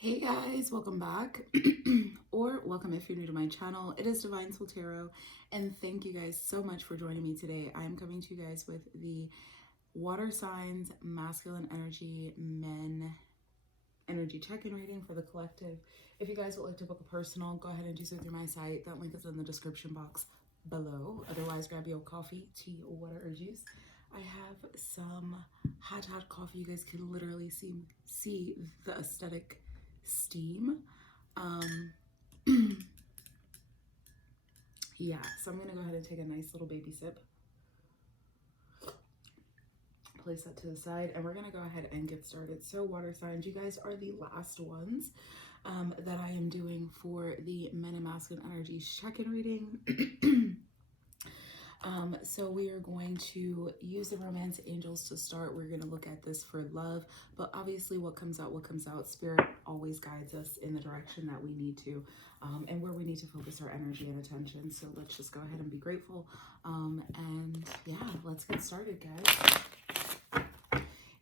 Hey guys, welcome back, or welcome if you're new to my channel. It is DivineSoulTarot, and thank you guys so much for joining me today. I'm coming to you guys with the water signs, masculine energy, men energy check-in reading for the collective. If you guys would like to book a personal, go ahead and do so through my site. That link is in the description box below. Otherwise, grab your coffee, tea, or water or juice. I have some hot coffee. You guys can literally see the aesthetic steam. Yeah, so I'm gonna go ahead and take a nice little baby sip, place that to the side, and we're gonna go ahead and get started. So water signs, you guys are the last ones that I am doing for the men and masculine energy check-in reading. So we are going to use the romance angels to start. We're going to look at this for love, but obviously what comes out. Spirit always guides us in the direction that we need to, and where we need to focus our energy and attention. So let's just go ahead and be grateful. And yeah, let's get started, guys.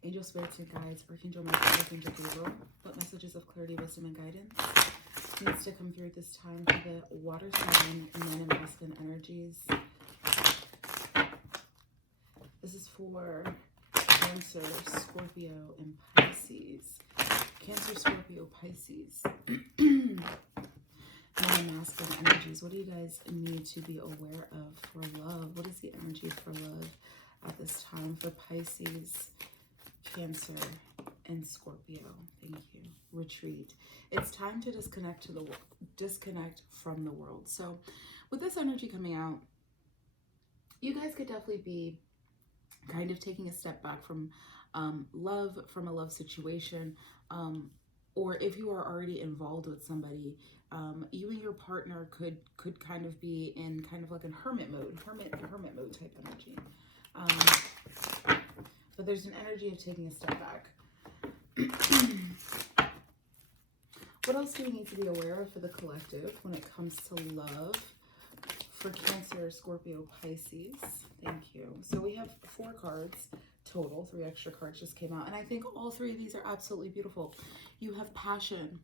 Angel spirits and guides, Archangel Michael, Archangel Gabriel, what messages of clarity, wisdom, and guidance needs to come through at this time for the water sign, men and masculine energies. This is for Cancer, Scorpio, and Pisces. Cancer, Scorpio, Pisces. Men and masculine energies. What do you guys need to be aware of for love? What is the energy for love at this time for Pisces, Cancer, and Scorpio? Thank you. Retreat. It's time to disconnect from the world. So with this energy coming out, you guys could definitely be kind of taking a step back from love, from a love situation, or if you are already involved with somebody, you and your partner could kind of be in kind of like a hermit mode type energy. But there's an energy of taking a step back. What else do we need to be aware of for the collective when it comes to love? For Cancer, Scorpio, Pisces. Thank you. So we have 4 cards total. 3 extra cards just came out. And I think all 3 of these are absolutely beautiful. You have passion.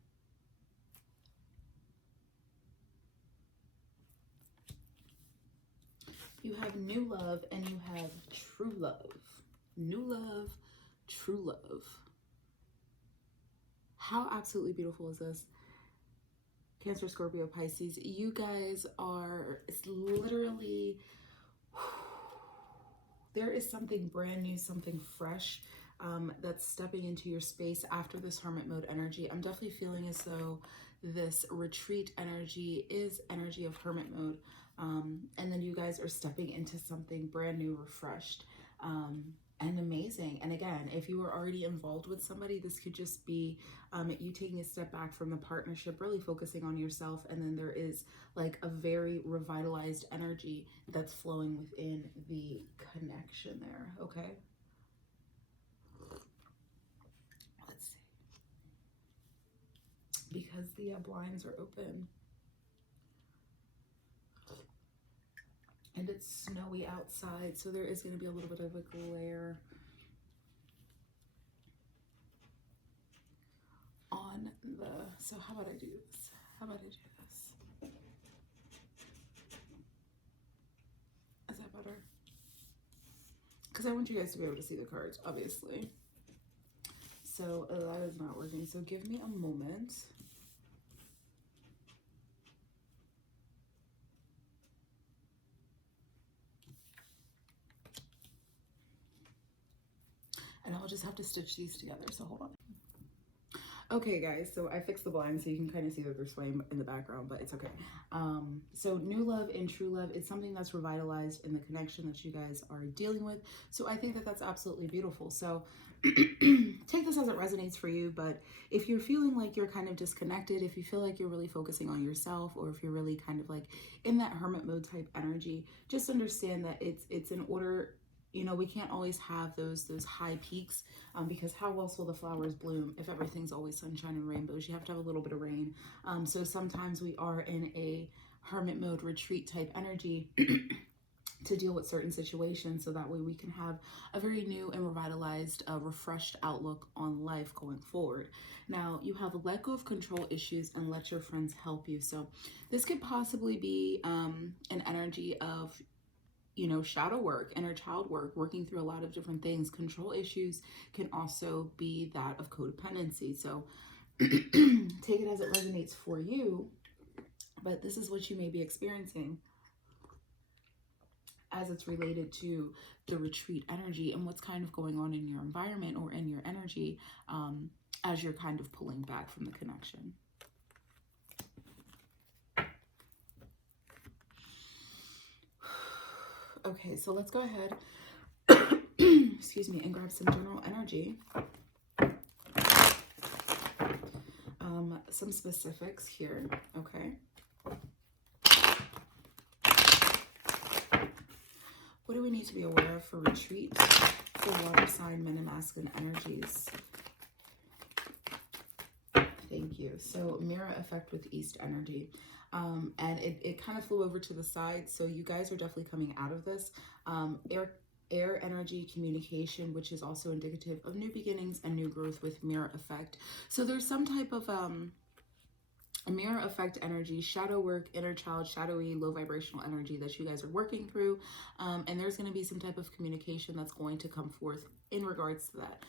You have new love, and you have true love. New love, true love. How absolutely beautiful is this? Cancer, Scorpio, Pisces, you guys are, it's literally, there is something brand new, something fresh that's stepping into your space after this hermit mode energy. I'm definitely feeling as though this retreat energy is energy of hermit mode. And then you guys are stepping into something brand new, refreshed, and amazing. And again, if you were already involved with somebody, this could just be you taking a step back from the partnership, really focusing on yourself. And then there is like a very revitalized energy that's flowing within the connection there. Okay. Let's see. Because the blinds are open. And it's snowy outside, so there is going to be a little bit of a glare on the, so how about I do this? How about I do this? Is that better? Because I want you guys to be able to see the cards, obviously. So that is not working, so give me a moment. And I'll just have to stitch these together, so hold on. Okay guys, so I fixed the blind so you can kind of see that there's flame in the background, but it's okay. So new love and true love is something that's revitalized in the connection that you guys are dealing with. So I think that that's absolutely beautiful. So take this as it resonates for you, but if you're feeling like you're kind of disconnected, if you feel like you're really focusing on yourself, or if you're really kind of like in that hermit mode type energy, just understand that it's in order. You know, we can't always have those high peaks because how else will the flowers bloom if everything's always sunshine and rainbows? You have to have a little bit of rain. So sometimes we are in a hermit mode retreat type energy to deal with certain situations, so that way we can have a very new and revitalized, refreshed outlook on life going forward. Now, you have let go of control issues and let your friends help you. So this could possibly be an energy of, you know, shadow work, inner child work, working through a lot of different things. Control issues can also be that of codependency. So take it as it resonates for you, but this is what you may be experiencing as it's related to the retreat energy and what's kind of going on in your environment or in your energy, as you're kind of pulling back from the connection. Okay, so let's go ahead, excuse me, and grab some general energy. Some specifics here, okay? What do we need to be aware of for retreat for water sign, men, and masculine energies? Thank you. So mirror effect with east energy. And it kind of flew over to the side. So you guys are definitely coming out of this. Air energy communication, which is also indicative of new beginnings and new growth with mirror effect. So there's some type of a mirror effect energy, shadow work, inner child, shadowy, low vibrational energy that you guys are working through. And there's going to be some type of communication that's going to come forth in regards to that.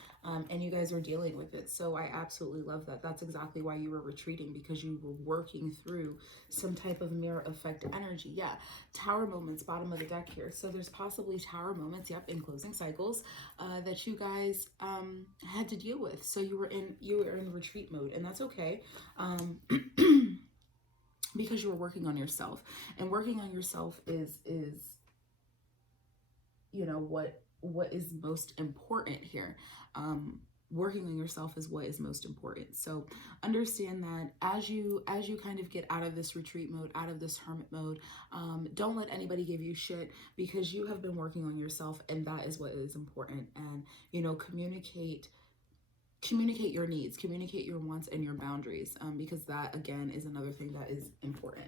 And you guys are dealing with it. So I absolutely love that. That's exactly why you were retreating, because you were working through some type of mirror effect energy. Yeah. Tower moments, bottom of the deck here. So there's possibly tower moments, yep, in closing cycles, that you guys had to deal with. So you were in retreat mode, and that's okay. Because you were working on yourself, and working on yourself is you know what is most important here. Working on yourself is what is most important. So understand that as you kind of get out of this retreat mode, out of this hermit mode, don't let anybody give you shit, because you have been working on yourself, and that is what is important. And, you know, communicate your needs, communicate your wants and your boundaries, because that, again, is another thing that is important.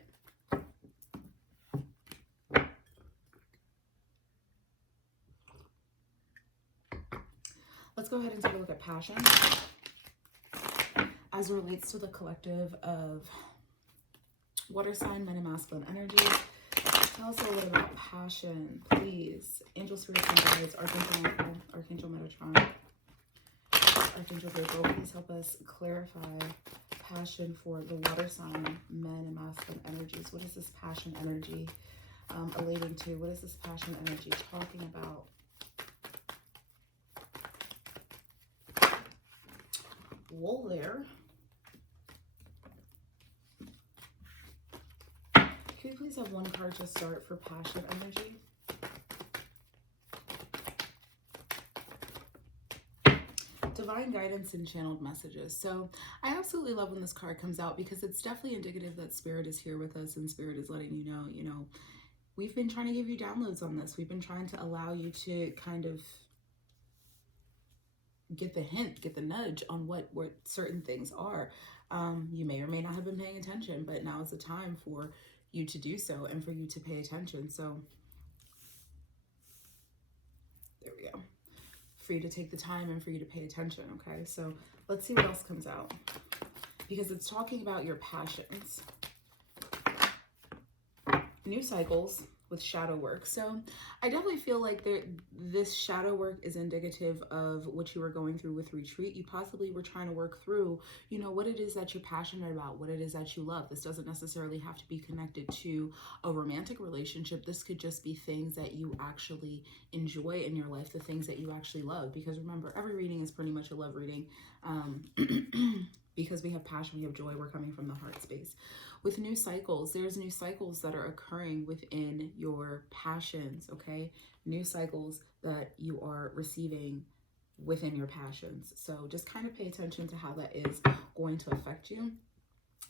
Let's go ahead and take a look at passion as it relates to the collective of water sign, men, and masculine energy. Tell us a little bit about passion, please. Angel spirits and guides, Archangel Michael, Archangel Metatron, Archangel Gabriel, please help us clarify passion for the water sign, men, and masculine energies. What is this passion energy relating to? What is this passion energy talking about? Whoa there. Can we please have one card to start for passion energy? Divine guidance and channeled messages. So I absolutely love when this card comes out, because it's definitely indicative that Spirit is here with us, and Spirit is letting you know, we've been trying to give you downloads on this. We've been trying to allow you to kind of get the hint, get the nudge on what certain things are. You may or may not have been paying attention, but now is the time for you to do so and for you to pay attention. So there we go. For you to take the time and for you to pay attention, okay? So let's see what else comes out, because it's talking about your passions. New cycles with shadow work. So I definitely feel like this shadow work is indicative of what you were going through with retreat. You possibly were trying to work through, you know, what it is that you're passionate about, what it is that you love. This doesn't necessarily have to be connected to a romantic relationship. This could just be things that you actually enjoy in your life, the things that you actually love. Because remember, every reading is pretty much a love reading. Because we have passion, we have joy, we're coming from the heart space. With new cycles, there's new cycles that are occurring within your passions, okay? New cycles that you are receiving within your passions. So just kind of pay attention to how that is going to affect you.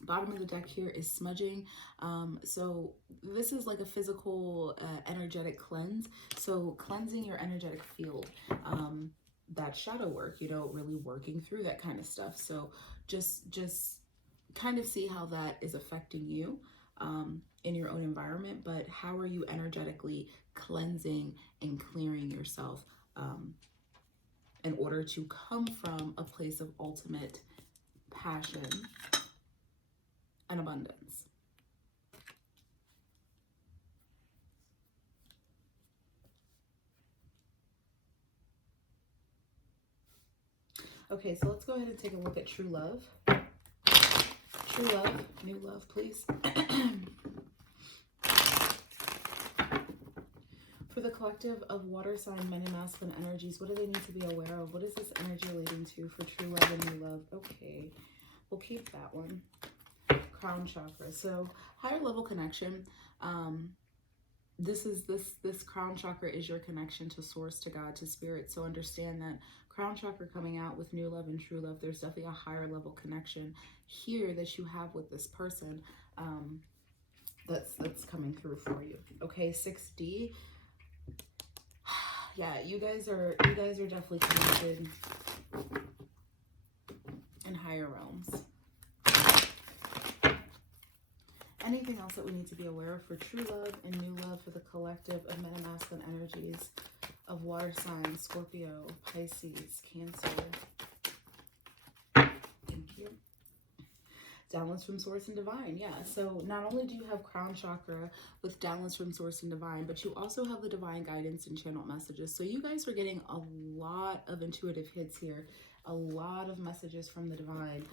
Bottom of the deck here is smudging. So this is like a physical, energetic cleanse. So cleansing your energetic field. That shadow work, you know, really working through that kind of stuff. So just kind of see how that is affecting you. in your own environment, but how are you energetically cleansing and clearing yourself in order to come from a place of ultimate passion and abundance. Okay, so let's go ahead and take a look at true love. True love, new love, please. For the collective of water sign men and masculine energies, what do they need to be aware of? What is this energy relating to for true love and new love? Okay, we'll keep that one. Crown chakra. So higher level connection. This crown chakra is your connection to source, to God, to spirit. So understand that crown chakra coming out with new love and true love, there's definitely a higher level connection here that you have with this person that's coming through for you. Okay, 6D. Yeah, you guys are definitely connected in higher realms. Anything else that we need to be aware of for true love and new love for the collective of men and masculine energies of water signs, Scorpio, Pisces, Cancer? Thank you. Downloads from source and divine. Yeah, so not only do you have crown chakra with downloads from source and divine, but you also have the divine guidance and channel messages. So you guys are getting a lot of intuitive hits here, a lot of messages from the divine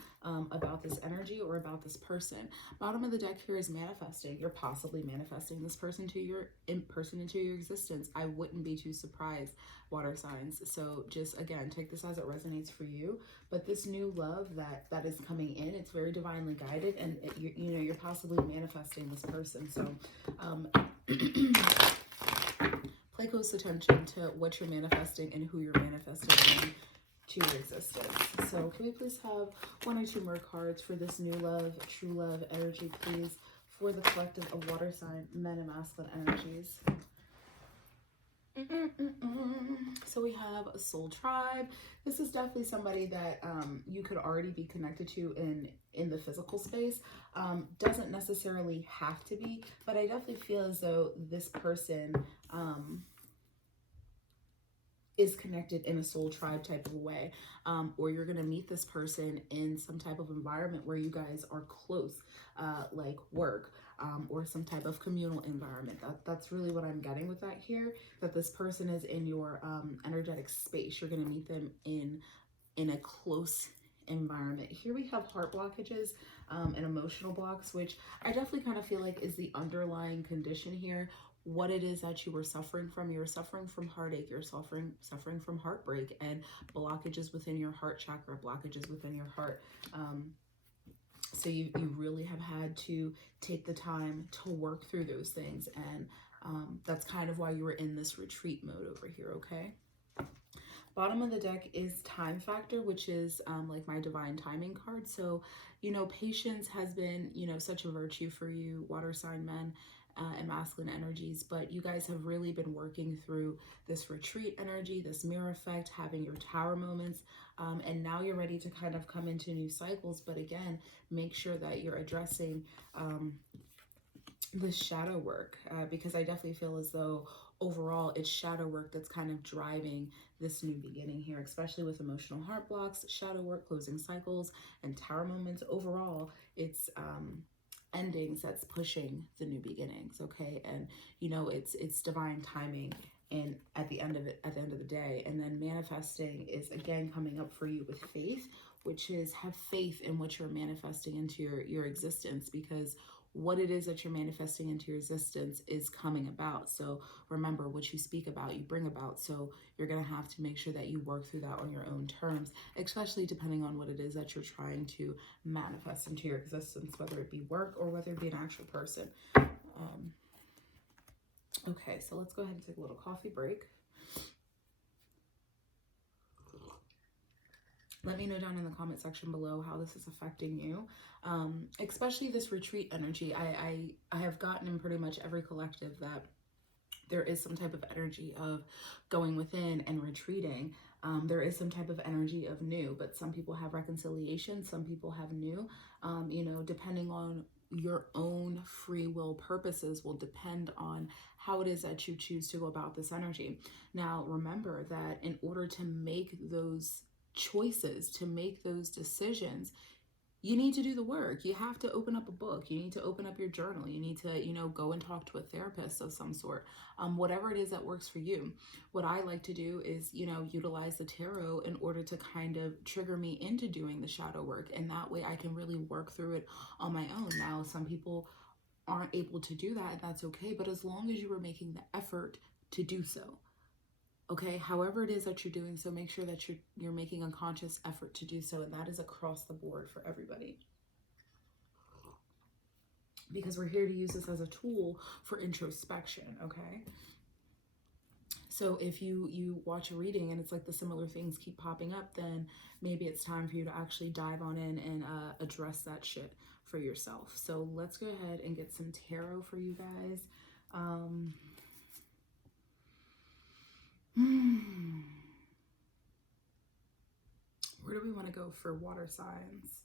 about this energy or about this person. Bottom of the deck here is manifesting. You're possibly manifesting this person into your existence. I wouldn't be too surprised, water signs. So just again, take this as it resonates for you. But this new love that is coming in, it's very divinely guided, and you're possibly manifesting this person. So pay close attention to what you're manifesting and who you're manifesting to your existence. So can we please have one or two more cards for this new love, true love energy, please, for the collective of water sign men and masculine energies? So we have a soul tribe. This is definitely somebody that you could already be connected to in the physical space. Doesn't necessarily have to be, but I definitely feel as though this person is connected in a soul tribe type of way, or you're going to meet this person in some type of environment where you guys are close, like work, or some type of communal environment. That's really what I'm getting with that here, that this person is in your energetic space. You're going to meet them in a close environment. Here we have heart blockages and emotional blocks, which I definitely kind of feel like is the underlying condition here. What it is that you were suffering from. You're suffering from heartache, you're suffering from heartbreak and blockages within your heart chakra, blockages within your heart. So you really have had to take the time to work through those things, and that's kind of why you were in this retreat mode over here, okay? Bottom of the deck is time factor, which is like my divine timing card. So, patience has been, such a virtue for you, water sign men and masculine energies, but you guys have really been working through this retreat energy, this mirror effect, having your tower moments, and now you're ready to kind of come into new cycles. But again, make sure that you're addressing the shadow work, because I definitely feel as though overall it's shadow work that's kind of driving this new beginning here, especially with emotional heart blocks, shadow work, closing cycles, and tower moments. Overall, it's endings that's pushing the new beginnings, okay? And it's divine timing, and at the end of the day. And then manifesting is again coming up for you with faith, which is have faith in what you're manifesting into your existence, because what it is that you're manifesting into your existence is coming about. So remember, what you speak about, you bring about. So you're going to have to make sure that you work through that on your own terms, especially depending on what it is that you're trying to manifest into your existence, whether it be work or whether it be an actual person. Okay, so let's go ahead and take a little coffee break. Let me know down in the comment section below how this is affecting you, especially this retreat energy. I have gotten in pretty much every collective that there is some type of energy of going within and retreating. There is some type of energy of new, but some people have reconciliation, some people have new, depending on your own free will purposes will depend on how it is that you choose to go about this energy. Now, remember that in order to make those choices, to make those decisions, you need to do the work. You have to open up a book. You need to open up your journal. You need to, go and talk to a therapist of some sort. Whatever it is that works for you. What I like to do is, utilize the tarot in order to kind of trigger me into doing the shadow work. And that way I can really work through it on my own. Now, some people aren't able to do that, and that's okay. But as long as you are making the effort to do so, okay, however it is that you're doing so, make sure that you're making a conscious effort to do so, and that is across the board for everybody. Because we're here to use this as a tool for introspection, okay? So if you watch a reading and it's like the similar things keep popping up, then maybe it's time for you to actually dive on in and address that shit for yourself. So let's go ahead and get some tarot for you guys. Where do we want to go for water signs?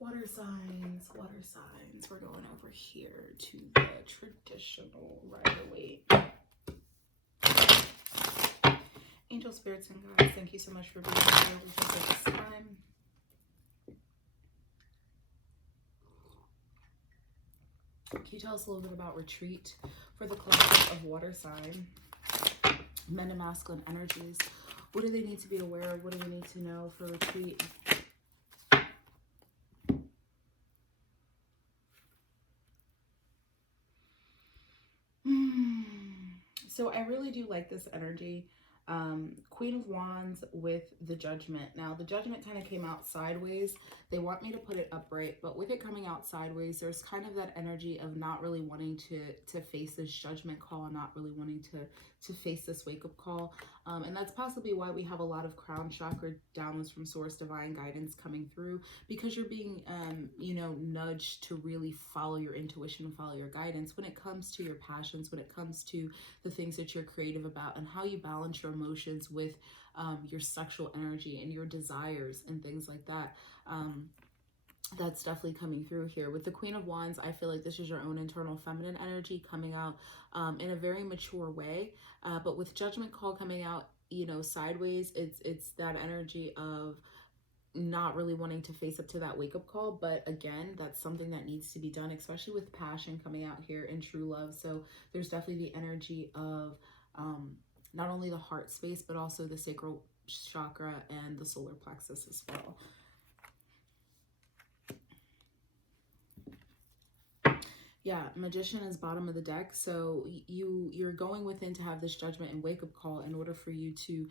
Water signs, water signs. We're going over here to the traditional Rider-Waite. Angel spirits and guides, thank you so much for being here with us at this time. Can you tell us a little bit about retreat for the collective of water sign? Men and masculine energies. What do they need to be aware of? What do they need to know for retreat? So I really do like this energy. Queen of Wands with the Judgment. Now, the Judgment kind of came out sideways. They want me to put it upright, but with it coming out sideways, there's kind of that energy of not really wanting to face this judgment call, not really wanting to face this wake-up call. And that's possibly why we have a lot of crown chakra downloads from source, divine guidance coming through, because you're being, nudged to really follow your intuition and follow your guidance when it comes to your passions, when it comes to the things that you're creative about, and how you balance your emotions with your sexual energy and your desires and things like that. That's definitely coming through here. With the Queen of Wands, I feel like this is your own internal feminine energy coming out in a very mature way. But with Judgment Call coming out, sideways, it's that energy of not really wanting to face up to that wake-up call. But again, that's something that needs to be done, especially with passion coming out here in true love. So there's definitely the energy of not only the heart space, but also the sacral chakra and the solar plexus as well. Yeah, Magician is bottom of the deck. So you're going within to have this judgment and wake-up call in order for you to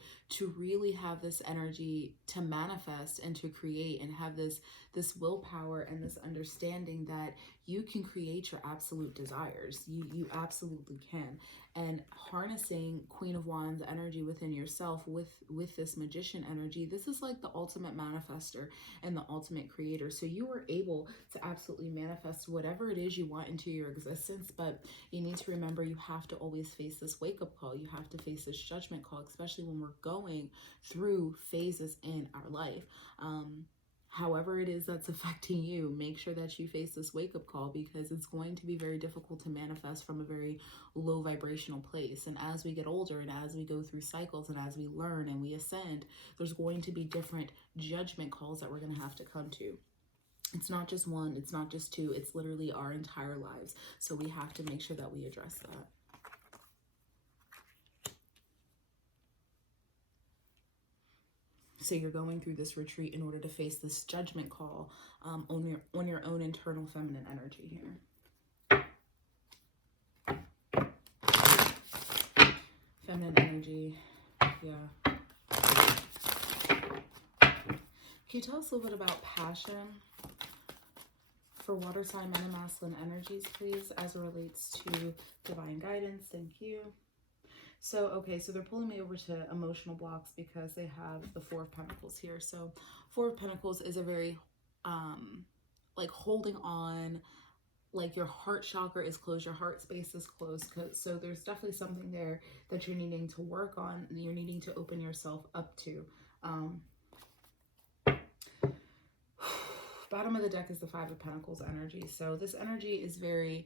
really have this energy to manifest and to create, and have this willpower and this understanding that you can create your absolute desires. You absolutely can. And harnessing Queen of Wands energy within yourself with this Magician energy, this is like the ultimate manifester and the ultimate creator. So you are able to absolutely manifest whatever it is you want into your existence. But you need to remember, you have to always face this wake-up call. You have to face this judgment call, especially when we're going through phases in our life. However it is that's affecting you, make sure that you face this wake-up call, because it's going to be very difficult to manifest from a very low vibrational place. And as we get older, and as we go through cycles, and as we learn and we ascend, there's going to be different judgment calls that we're going to have to come to. It's not just one, it's not just two, it's literally our entire lives. So we have to make sure that we address that. So you're going through this retreat in order to face this judgment call on your own internal feminine energy here. Feminine energy, yeah. Can you tell us a little bit about passion for water sign, men and masculine energies, please, as it relates to divine guidance? Thank you. So, okay, so they're pulling me over to emotional blocks because they have the Four of Pentacles here. So Four of Pentacles is a very, like holding on, like your heart chakra is closed, your heart space is closed. So there's definitely something there that you're needing to work on, and you're needing to open yourself up to. Bottom of the deck is the Five of Pentacles energy. So this energy is very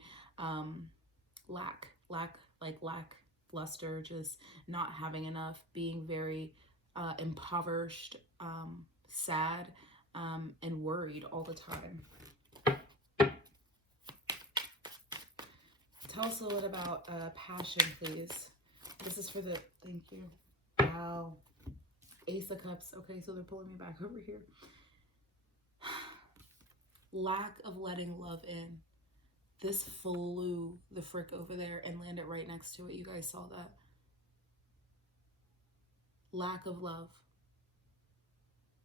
lackluster, just not having enough, being very impoverished, sad, and worried all the time. Tell us a little bit about passion, please. This is for the, thank you. Wow. Ace of Cups. Okay, so they're pulling me back over here. Lack of letting love in. This flew the frick over there and landed right next to it. You guys saw that. Lack of love.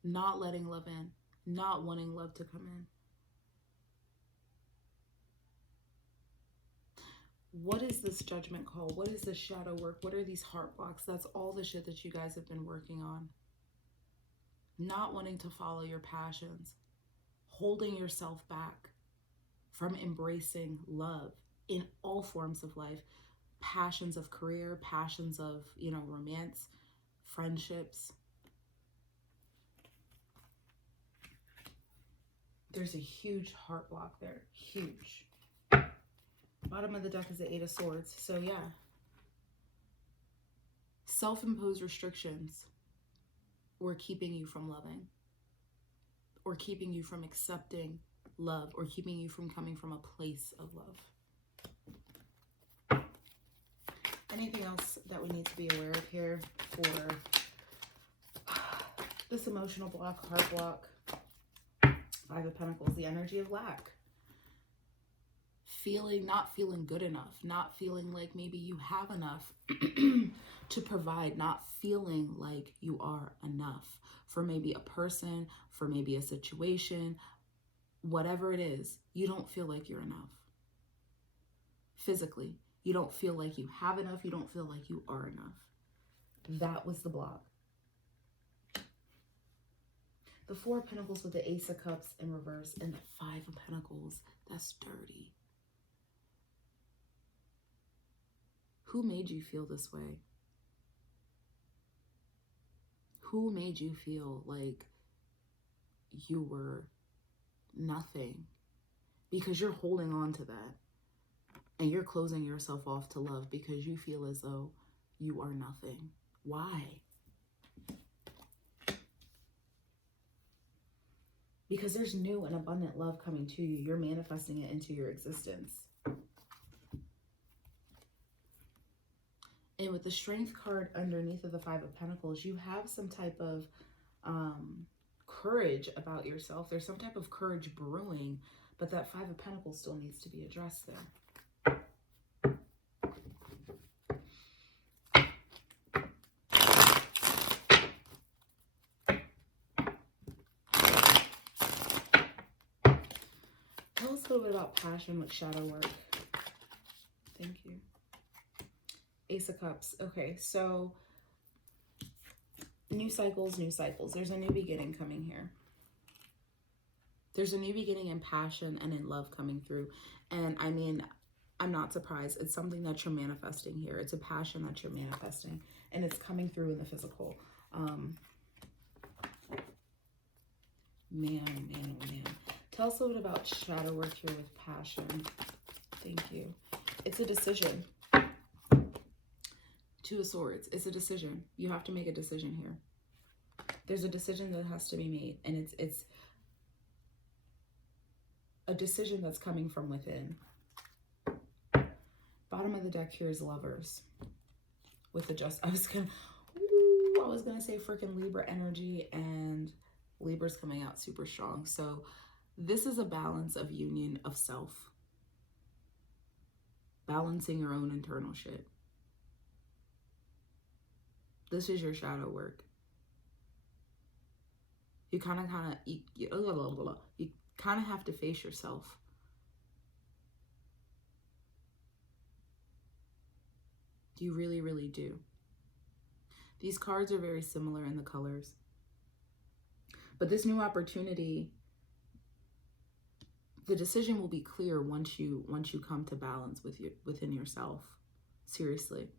Not letting love in. Not wanting love to come in. What is this judgment call? What is this shadow work? What are these heart blocks? That's all the shit that you guys have been working on. Not wanting to follow your passions. Holding yourself back from embracing love in all forms of life. Passions of career, passions of, romance, friendships. There's a huge heart block there. Huge. Bottom of the deck is the Eight of Swords. So yeah. Self-imposed restrictions were keeping you from loving. Or keeping you from accepting love. Or keeping you from coming from a place of love. Anything else that we need to be aware of here for this emotional block, heart block? Five of Pentacles, the energy of lack. Not feeling good enough, not feeling like maybe you have enough to provide, not feeling like you are enough for maybe a person, for maybe a situation, whatever it is, you don't feel like you're enough. Physically, you don't feel like you have enough, you don't feel like you are enough. That was the block. The Four of Pentacles with the Ace of Cups in reverse and the Five of Pentacles. That's dirty. Who made you feel this way? Who made you feel like you were nothing? Because you're holding on to that. And you're closing yourself off to love because you feel as though you are nothing. Why? Because there's new and abundant love coming to you. You're manifesting it into your existence. And with the Strength card underneath of the Five of Pentacles, you have some type of courage about yourself. There's some type of courage brewing, but that Five of Pentacles still needs to be addressed there. Tell us a little bit about passion with shadow work. Thank you. Ace of Cups. Okay, so new cycles, new cycles. There's a new beginning coming here. There's a new beginning in passion and in love coming through. And I mean, I'm not surprised. It's something that you're manifesting here. It's a passion that you're manifesting. And it's coming through in the physical. Man. Tell us a little bit about shadow work here with passion. Thank you. It's a decision. Two of Swords. It's a decision. You have to make a decision here. There's a decision that has to be made. And it's a decision that's coming from within. Bottom of the deck here is Lovers. With the I was gonna say freaking Libra energy, and Libra's coming out super strong. So this is a balance of union of self. Balancing your own internal shit. This is your shadow work. You kind of have to face yourself. You really, really do. These cards are very similar in the colors. But this new opportunity, the decision will be clear once you come to balance within yourself. Seriously.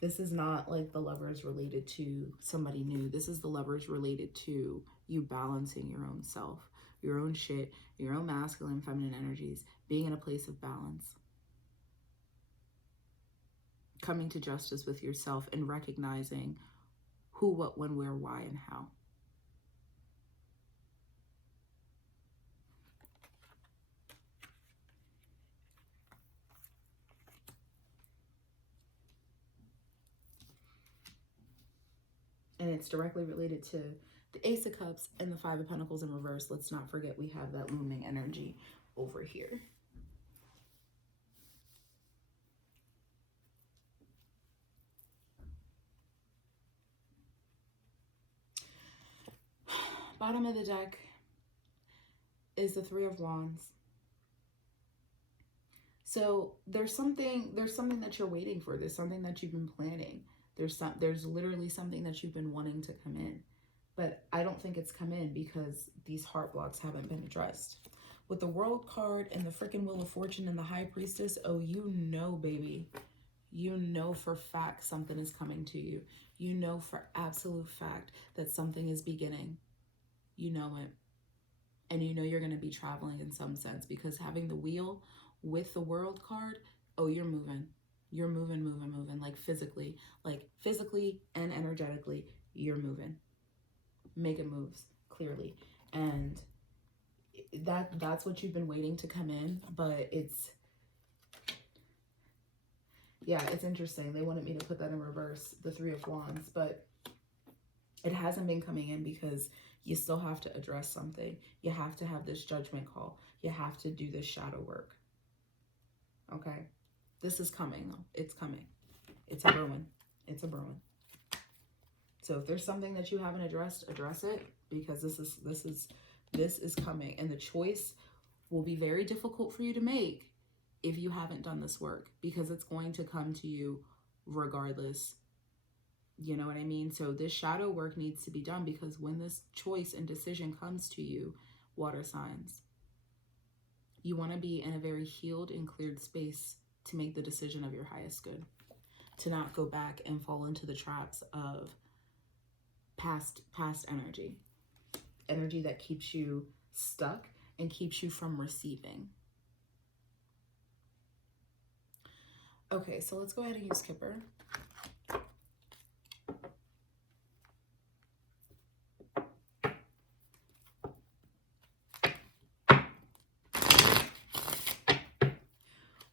This is not like the Lovers related to somebody new. This is the Lovers related to you balancing your own self. your own shit, your own masculine, feminine energies, being in a place of balance. Coming to justice with yourself and recognizing who, what, when, where, why, and how. And it's directly related to the Ace of Cups and the Five of Pentacles in reverse. Let's not forget we have that looming energy over here. Bottom of the deck is the Three of Wands. So there's something that you're waiting for. There's something that you've been planning. There's literally something that you've been wanting to come in. But I don't think it's come in because these heart blocks haven't been addressed. With the World card and the freaking Wheel of Fortune and the High Priestess, oh, you know, baby. You know for fact something is coming to you. You know for absolute fact that something is beginning. You know it. And you know you're going to be traveling in some sense, because having the Wheel with the World card, oh, you're moving. You're moving, like physically and energetically, you're moving. Making moves, clearly. And that's what you've been waiting to come in, but it's interesting. They wanted me to put that in reverse, the Three of Wands, but it hasn't been coming in because you still have to address something. You have to have this judgment call. You have to do this shadow work. Okay? This is coming, though. It's coming. It's a brewing. It's a brewing. So if there's something that you haven't addressed, address it, because this is coming, and the choice will be very difficult for you to make if you haven't done this work, because it's going to come to you regardless. You know what I mean? So this shadow work needs to be done, because when this choice and decision comes to you, water signs, you want to be in a very healed and cleared space to make the decision of your highest good, to not go back and fall into the traps of past energy that keeps you stuck and keeps you from receiving. Okay, so let's go ahead and use Kipper.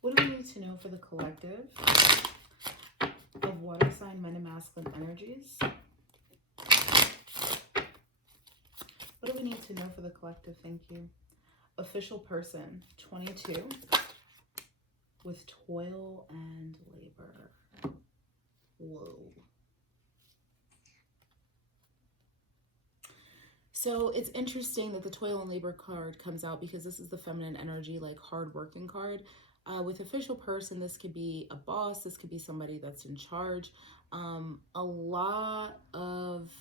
What do we need to know for the collective of water sign, men and masculine energies? What do we need to know for the collective? Thank you. Official person, 22, with toil and labor. Whoa. So it's interesting that the toil and labor card comes out, because this is the feminine energy, like hard working card. With official person, this could be a boss. This could be somebody that's in charge. A lot of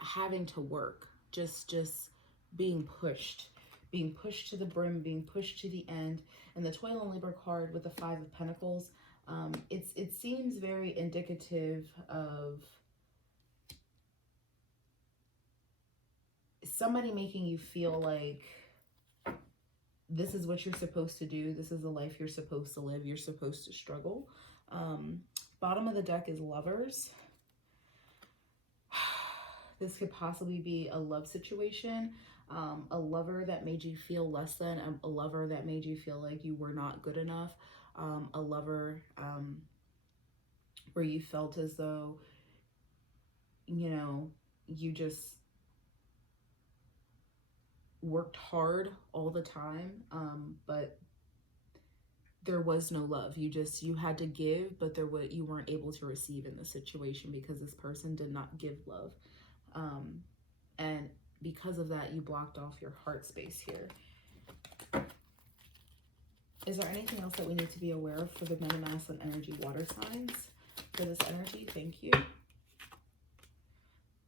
having to work, just being pushed to the brim, being pushed to the end. And the toil and labor card with the Five of Pentacles, it seems very indicative of somebody making you feel like this is what you're supposed to do. This is the life you're supposed to live. You're supposed to struggle. Bottom of the deck is Lovers. This could possibly be a love situation. A lover that made you feel less than, a lover that made you feel like you were not good enough. A lover where you felt as though, you know, you just worked hard all the time, but there was no love. You had to give, but you weren't able to receive in the situation, because this person did not give love. And because of that, you blocked off your heart space here. Is there anything else that we need to be aware of for the men and masculine energy water signs for this energy? Thank you.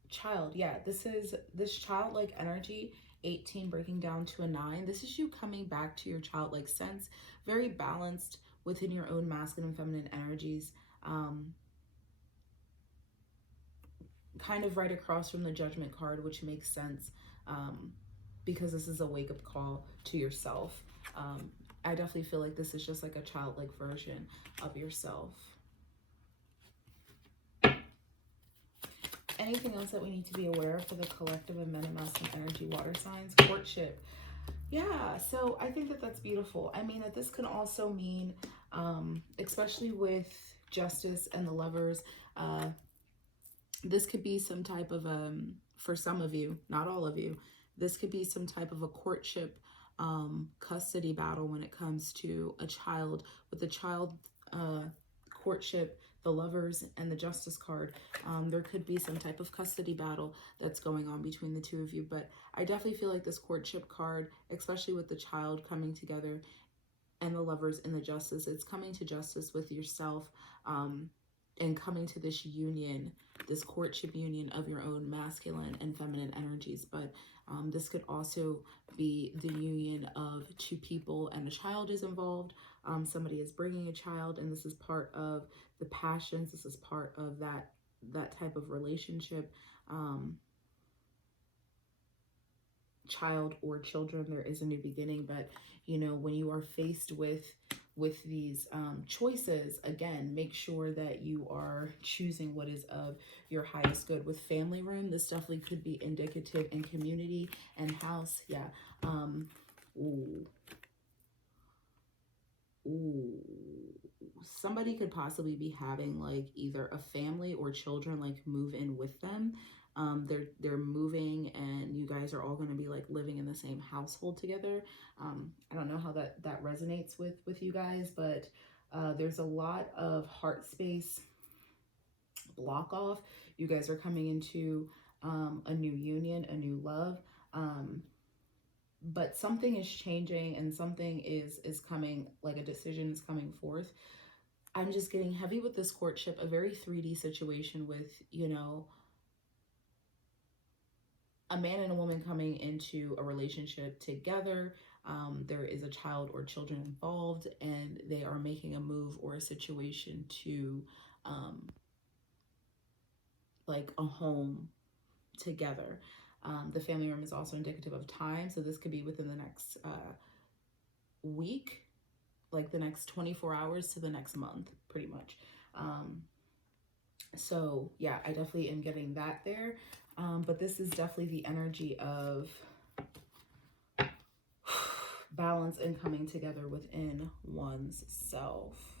Child, yeah, this childlike energy, 18 breaking down to a 9. This is you coming back to your childlike sense, very balanced within your own masculine and feminine energies. kind of right across from the Judgment card, which makes sense because this is a wake-up call to yourself. I definitely feel like this is just like a childlike version of yourself. Anything else that we need to be aware of for the collective and men and masculine energy water signs? Courtship. Yeah, so I think that that's beautiful. I mean, that this can also mean, especially with Justice and the Lovers, this could be some type of, for some of you, not all of you, this could be some type of a courtship custody battle when it comes to a child. With the child courtship, the Lovers, and the Justice card, there could be some type of custody battle that's going on between the two of you. But I definitely feel like this courtship card, especially with the child coming together and the Lovers and the Justice, it's coming to justice with yourself, and coming to this union, this courtship union of your own masculine and feminine energies. But this could also be the union of two people and a child is involved. Somebody is bringing a child, and this is part of the passions. This is part of that type of relationship. Child or children, there is a new beginning. But you know, when you are faced with these choices, again, make sure that you are choosing what is of your highest good. With family room, this definitely could be indicative in community and house. Yeah. Somebody could possibly be having like either a family or children like move in with them. They're moving, and you guys are all going to be like living in the same household together. I don't know how that resonates with you guys, but there's a lot of heart space block off. You guys are coming into a new union, a new love, but something is changing and something is coming, like a decision is coming forth. I'm just getting heavy with this courtship, a very 3D situation with, you know, a man and a woman coming into a relationship together. There is a child or children involved, and they are making a move or a situation to like a home together. The family room is also indicative of time, so this could be within the next week, like the next 24 hours to the next month, pretty much. So yeah, I definitely am getting that there. But this is definitely the energy of balance and coming together within one's self.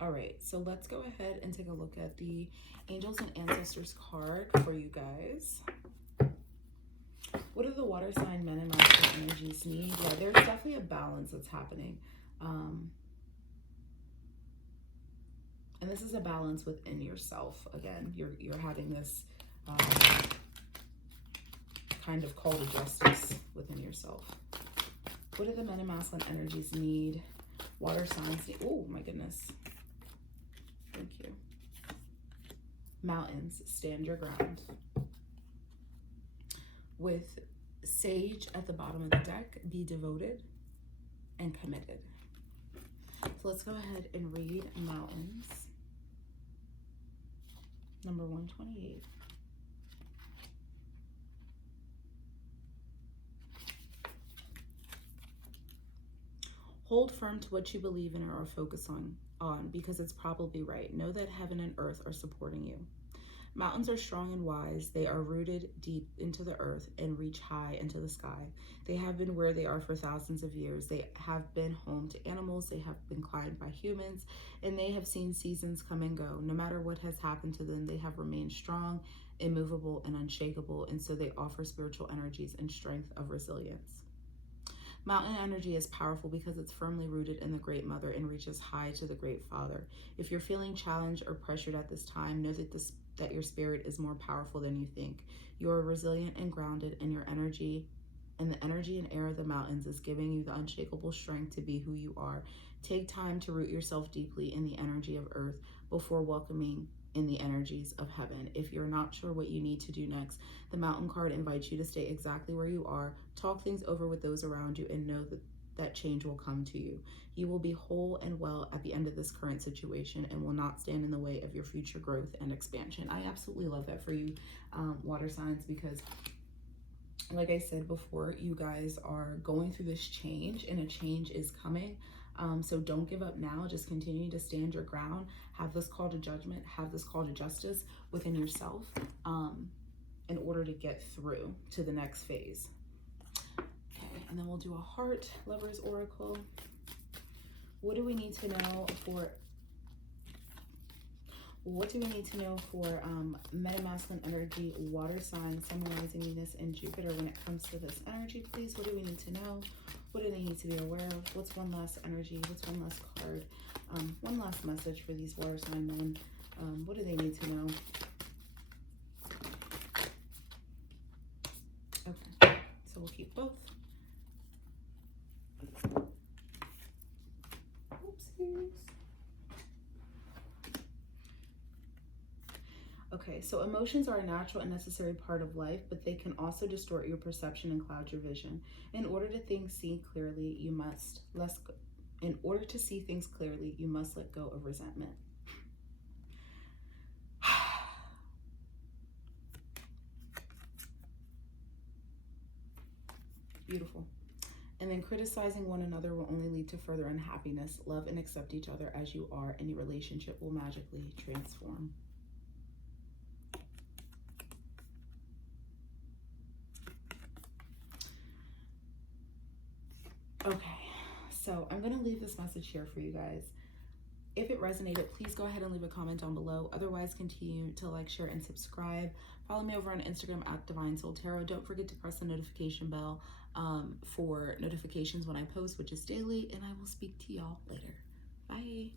All right, so let's go ahead and take a look at the Angels and Ancestors card for you guys. What do the water sign men and masculine energies need? Yeah, there's definitely a balance that's happening. And this is a balance within yourself. Again, you're having this kind of call to justice within yourself. What do the men and masculine energies need? Water signs need, oh my goodness. Thank you. Mountains, stand your ground. With Sage at the bottom of the deck, be devoted and committed. So let's go ahead and read Mountains. Number 128. Hold firm to what you believe in or are focused on because it's probably right. Know that heaven and earth are supporting you. Mountains are strong and wise. They are rooted deep into the earth and reach high into the sky. They have been where they are for thousands of years. They have been home to animals. They have been climbed by humans, and they have seen seasons come and go. No matter what has happened to them, they have remained strong, immovable, and unshakable, and so they offer spiritual energies and strength of resilience. Mountain energy is powerful because it's firmly rooted in the Great Mother and reaches high to the Great Father. If you're feeling challenged or pressured at this time, know that your spirit is more powerful than you think. You are resilient and grounded, and your energy and the energy and air of the mountains is giving you the unshakable strength to be who you are. Take time to root yourself deeply in the energy of earth before welcoming in the energies of heaven. If you're not sure what you need to do next, the Mountain card invites you to stay exactly where you are, talk things over with those around you, and know that change will come to you. You will be whole and well at the end of this current situation and will not stand in the way of your future growth and expansion. I absolutely love that for you, water signs, because like I said before, you guys are going through this change and a change is coming. So don't give up now. Just continue to stand your ground. Have this call to judgment. Have this call to justice within yourself in order to get through to the next phase. Okay, and then we'll do a heart, Lovers Oracle. What do we need to know for... What do we need to know for metamasculine energy, water signs, Sun, Rising, Venus, and Jupiter when it comes to this energy, please? What do we need to know? What do they need to be aware of? What's one last energy? What's one last card? One last message for these water sign men. What do they need to know? Okay, so we'll keep both. Oopsies. Okay, so emotions are a natural and necessary part of life, but they can also distort your perception and cloud your vision. In order to see clearly, you must let go of resentment. Beautiful. And then criticizing one another will only lead to further unhappiness. Love and accept each other as you are, and your relationship will magically transform. Okay, so I'm going to leave this message here for you guys. If it resonated, please go ahead and leave a comment down below. Otherwise, continue to like, share, and subscribe. Follow me over on Instagram at DivineSoulTarot. Don't forget to press the notification bell for notifications when I post, which is daily. And I will speak to y'all later. Bye.